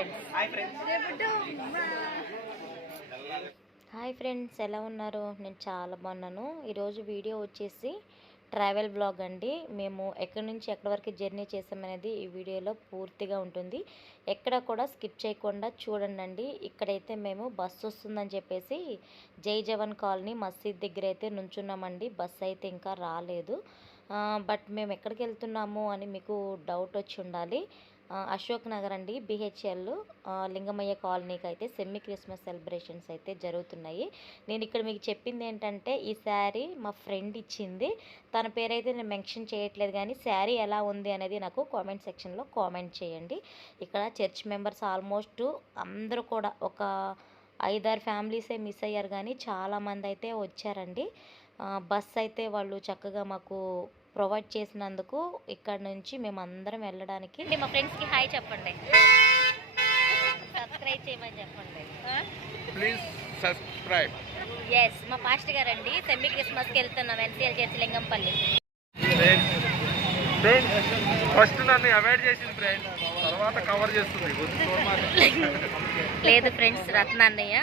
Hi friends, ఎలా ఉన్నారు? నేను చాలా బాగున్నాను. ఈరోజు వీడియో వచ్చేసి ట్రావెల్ బ్లాగ్ అండి. మేము ఎక్కడి నుంచి ఎక్కడి వరకు జర్నీ చేసామనేది ఈ వీడియోలో పూర్తిగా ఉంటుంది. ఎక్కడ కూడా స్కిప్ చేయకుండా చూడండి. ఇక్కడైతే మేము బస్సు వస్తుందని చెప్పేసి జై జవాన్ కాలనీ మసీద్ దగ్గర అయితే నుంచున్నామండి. బస్సు అయితే ఇంకా రాలేదు. బట్ మేము ఎక్కడికి వెళ్తున్నాము అని మీకు డౌట్ వచ్చి ఉండాలి. అశోక్ నగర్ అండి, బిహెచ్ఎల్ లింగమయ్య కాలనీకి అయితే సెమీ క్రిస్మస్ సెలబ్రేషన్స్ అయితే జరుగుతున్నాయి. నేను ఇక్కడ మీకు చెప్పింది ఏంటంటే, ఈ శారీ మా ఫ్రెండ్ ఇచ్చింది. తన పేరైతే నేను మెన్షన్ చేయట్లేదు, కానీ శారీ ఎలా ఉంది అనేది నాకు కామెంట్ సెక్షన్లో కామెంట్ చేయండి. ఇక్కడ చర్చ్ మెంబర్స్ ఆల్మోస్ట్ అందరూ కూడా ఒక 5-6 ఫ్యామిలీసే మిస్ అయ్యారు, కానీ చాలామంది అయితే వచ్చారండి. బస్ అయితే వాళ్ళు చక్కగా మాకు ప్రొవైడ్ చేసినందుకు ఇక్కడ నుంచి మేము అందరం వెళ్ళడానికి. మా ఫ్రెండ్స్కి హాయ్ చెప్పండి, సబ్స్క్రైబ్ చేయమని చెప్పండి. Please subscribe. ఎస్, మా పాస్టర్ గారండి. సెమీ క్రిస్మస్కి వెళ్తున్నాం ఎన్సీఎల్ చర్చ్ లింగంపల్లి. ఫస్ట్ నన్ను అవాయిడ్ చేసింది ఫ్రెండ్, తర్వాత కవర్ చేస్తుంది. లేదు ఫ్రెండ్స్, రత్నాన్నయ్య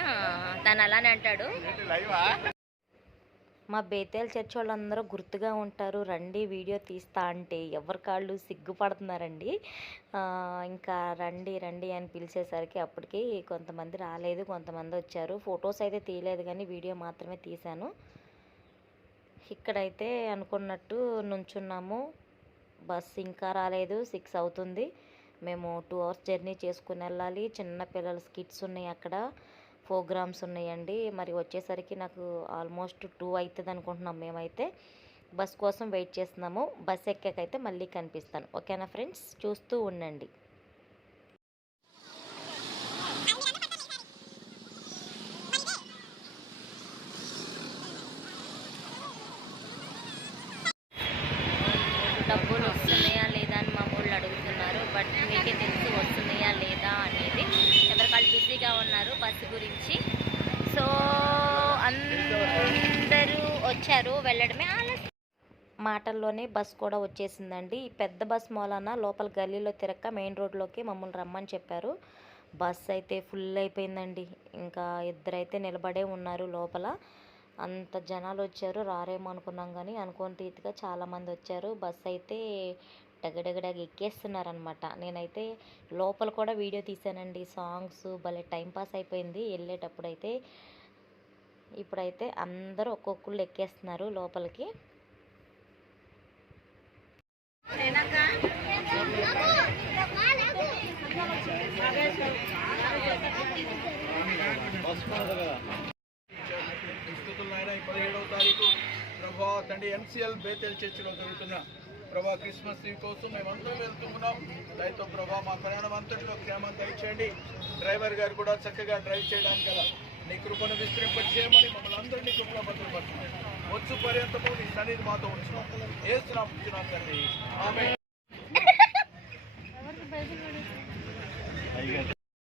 తను అలానే అంటాడు. మా బేతేల్ చర్చ్ వాళ్ళందరూ గుర్తుగా ఉంటారు, రండి వీడియో తీస్తా అంటే ఎవరి కాళ్ళు సిగ్గుపడుతున్నారండి. ఇంకా రండి రండి అని పిలిచేసరికి అప్పటికి కొంతమంది రాలేదు, కొంతమంది వచ్చారు. ఫొటోస్ అయితే తీయలేదు, కానీ వీడియో మాత్రమే తీశాను. ఇక్కడైతే అనుకున్నట్టు నుంచున్నాము. బస్ ఇంకా రాలేదు, 6 అవుతుంది. మేము 2 hours జర్నీ చేసుకుని వెళ్ళాలి. చిన్న పిల్లల స్కిట్స్ ఉన్నాయి, అక్కడ ప్రోగ్రామ్స్ ఉన్నాయండి. మరి వచ్చేసరికి నాకు ఆల్మోస్ట్ 2 అవుతుంది అనుకుంటున్నాం. మేమైతే బస్ కోసం వెయిట్ చేస్తున్నాము. బస్ ఎక్కాకైతే మళ్ళీ కనిపిస్తాను. ఓకేనా ఫ్రెండ్స్, చూస్తూ ఉండండి. డబ్బులు వస్తున్నాయా లేదా అని మా ఊళ్ళు అడుగుతున్నారు. బట్ మీకే తెలుసు వస్తున్నాయా లేదా అనేది. ఎవరికాళ్ళు బిజీగా ఉన్నారు బస్సు గురించి. సో అందరూ వచ్చారు, వెళ్ళడమే ఆలస్యం. మాటల్లోనే బస్ కూడా వచ్చేసిందండి. ఈ పెద్ద బస్ మూలాన లోపల గల్లీలో తిరక్క మెయిన్ రోడ్లోకి మమ్మల్ని రమ్మని చెప్పారు. బస్ అయితే ఫుల్ అయిపోయిందండి. ఇంకా 2 అయితే నిలబడే ఉన్నారు లోపల. అంత జనాలు వచ్చారు, రారేమో అనుకున్నాం, కానీ అనుకోని రీతిగా చాలామంది వచ్చారు. బస్ అయితే డగడగడగ ఎక్కేస్తున్నారనమాట. నేనైతే లోపల కూడా వీడియో తీసానండి. సాంగ్స్ భలే టైంపాస్ అయిపోయింది వెళ్ళేటప్పుడు అయితే. ఇప్పుడైతే అందరూ ఒక్కొక్కళ్ళు ఎక్కేస్తున్నారు లోపలికి. ప్రస్తుతం 17వ తారీఖు ప్రభా తండ్రి ఎన్సీఎల్ బేతేల్ చర్చిలో జరుగుతున్న ప్రభా క్రిస్మస్ ఈవ్ కోసం మేమందరం వెళ్తున్నాం. దయతో ప్రభా మా ప్రయాణం అంతటిలో క్షేమం దయచేయండి. డ్రైవర్ గారు కూడా చక్కగా డ్రైవ్ చేయడానికి కదా నీ కృపను విస్తరింపచేయమని మమ్మల్ని అందరినీ కృపలో భద్రపడుతున్నాం. వచ్చు పర్యంతము నీ సన్నిధి మాతో ఉంచున్నాం. ఏస్తున్నాం తండ్రి, ఆమేన్.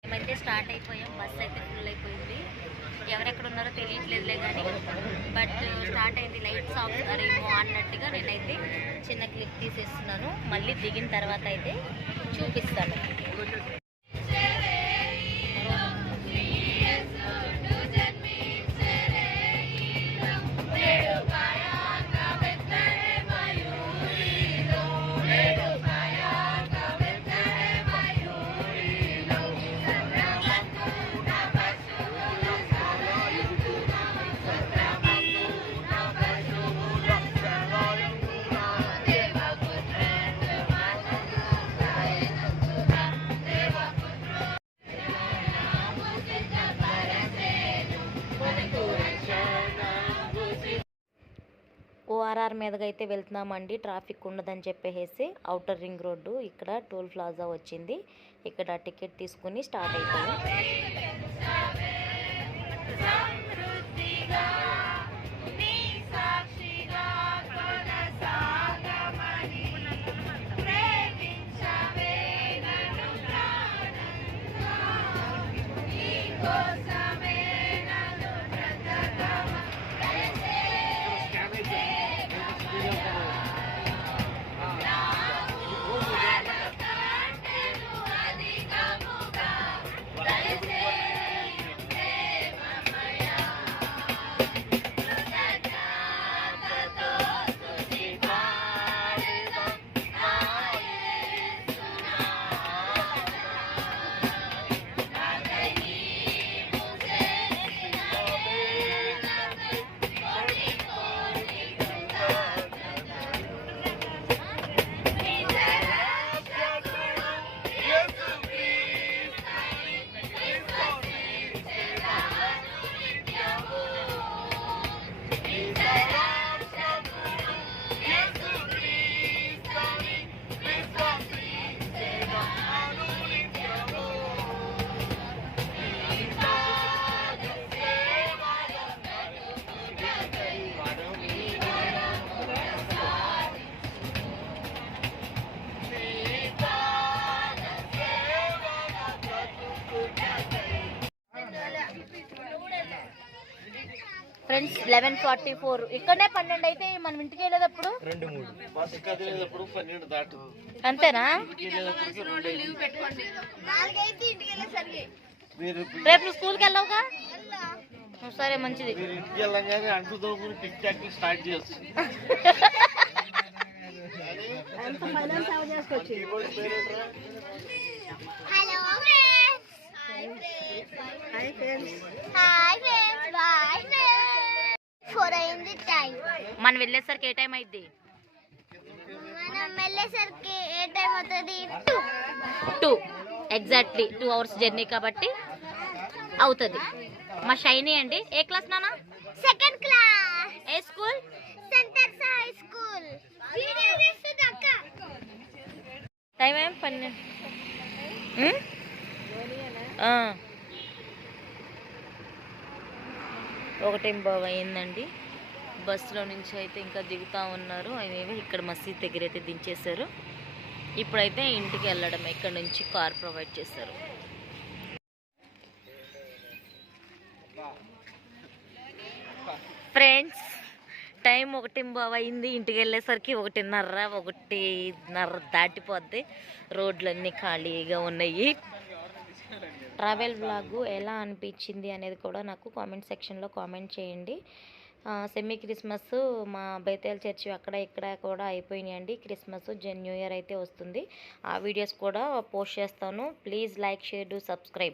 మేమైతే స్టార్ట్ అయిపోయాం. బస్ అయితే ఫుల్ అయిపోయింది. ఎవరెక్కడ ఉన్నారో తెలియట్లేదులే, కానీ బట్ స్టార్ట్ అయింది. లైట్స్ ఆఫ్ అరేమో అన్నట్టుగా నేనైతే చిన్న క్లిప్ తీసేస్తున్నాను. మళ్ళీ దిగిన తర్వాత అయితే చూపిస్తాను. ఓఆర్ఆర్ మీదగా అయితే వెళ్తున్నామండి. ట్రాఫిక్ ఉండదని చెప్పేసి అవుటర్ రింగ్ రోడ్డు ఇక్కడ టోల్ ప్లాజా వచ్చింది. ఇక్కడ టికెట్ తీసుకుని స్టార్ట్ అయిపోయాం. ఫ్రెండ్స్ 11:44 ఇక్కడనే 12 అయితే మనం ఇంటికి వెళ్ళేటప్పుడు 2-3 అంతేనా? రేపు నువ్వు స్కూల్కి వెళ్ళవుగా? సరే మంచిది. ఇంటికి వెళ్ళంగానే అంటు దోపులు టిక్ టాక్ స్టార్ట్ చేయొచ్చు. మనం వెళ్ళేసరికి ఏ టైం అయింది? 2 ఎగ్జాక్ట్లీ 2 అవర్స్ జర్నీ కాబట్టి అవుతుంది. మా షైనీ అండి. ఏ క్లాస్ నాన్న? Second class. ఏ school? Centre high school. Time ఏం 12. 1:15 అయిందండి. బస్సులో నుంచి అయితే ఇంకా దిగుతూ ఉన్నారు. అవేవి ఇక్కడ మసీద్ దగ్గర అయితే దించేశారు. ఇప్పుడైతే ఇంటికి వెళ్ళడం, ఇక్కడ నుంచి కార్ ప్రొవైడ్ చేశారు. ఫ్రెండ్స్ టైం 1:15 అయింది. ఇంటికి వెళ్ళేసరికి 1:30 దాటిపోద్ది. రోడ్లన్నీ ఖాళీగా ఉన్నాయి. ట్రావెల్ వ్లాగు ఎలా అనిపించింది అనేది కూడా నాకు కామెంట్ సెక్షన్లో కామెంట్ చేయండి. సెమీ క్రిస్మస్ మా బేతేల్ చర్చి అక్కడ ఇక్కడ కూడా అయిపోయినాయండి. క్రిస్మస్ న్యూ ఇయర్ అయితే వస్తుంది. ఆ వీడియోస్ కూడా పోస్ట్ చేస్తాను. Please like, share, do subscribe.